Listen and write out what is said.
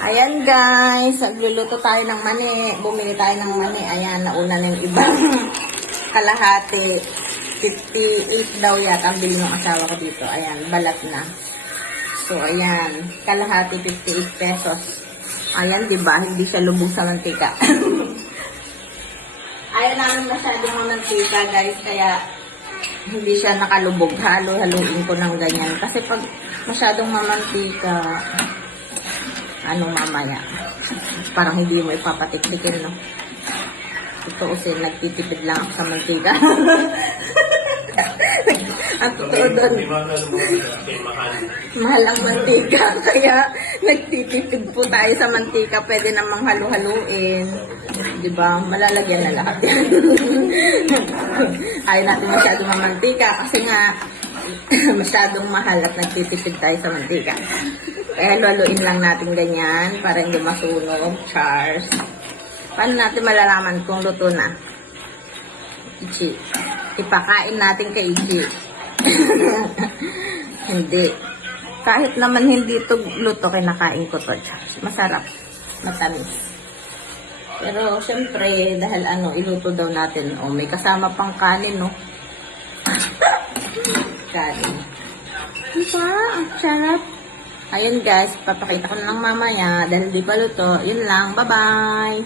Ayan guys, nagluluto tayo ng mani. Bumili tayo ng mani. Ayan, nauna na yung ibang kalahati. 58 daw yata ang bili ng asawa ko dito. Ayan, balat na. So, ayan, kalahati 58 pesos. Ayan, diba? Hindi siya lubog sa mantika. Ayaw namin masyadong mantika guys, kaya hindi siya nakalubog. Halo-haluin ko ng ganyan. Kasi pag masyadong mamantika, mamaya, parang hindi mo ipapatiktikin, no? Totoo kasi nagtitipid lang ako sa mantika. At totoo doon, mahal ang mantika, kaya nagtitipid po tayo sa mantika. Pwede namang halu-haluin, diba? Malalagyan na lahat yan. Ayaw natin masyadong mamantika kasi nga masyadong mahal at nagtitipid tayo sa mantika. Kaya haluin lang natin ganyan para hindi masunog. Chars. Paano natin malalaman kung luto na? Ichi. Ipakain natin kay Ichi. Hindi. Kahit naman hindi ito luto, kinakain ko to. Masarap. Matamis. Pero syempre, dahil iluto daw natin. May kasama pang kanin, no? Kanin. Diba? Ang sarap. Ayun guys, papakita ko na lang mamaya dahil di pa luto. Yun lang. Bye-bye!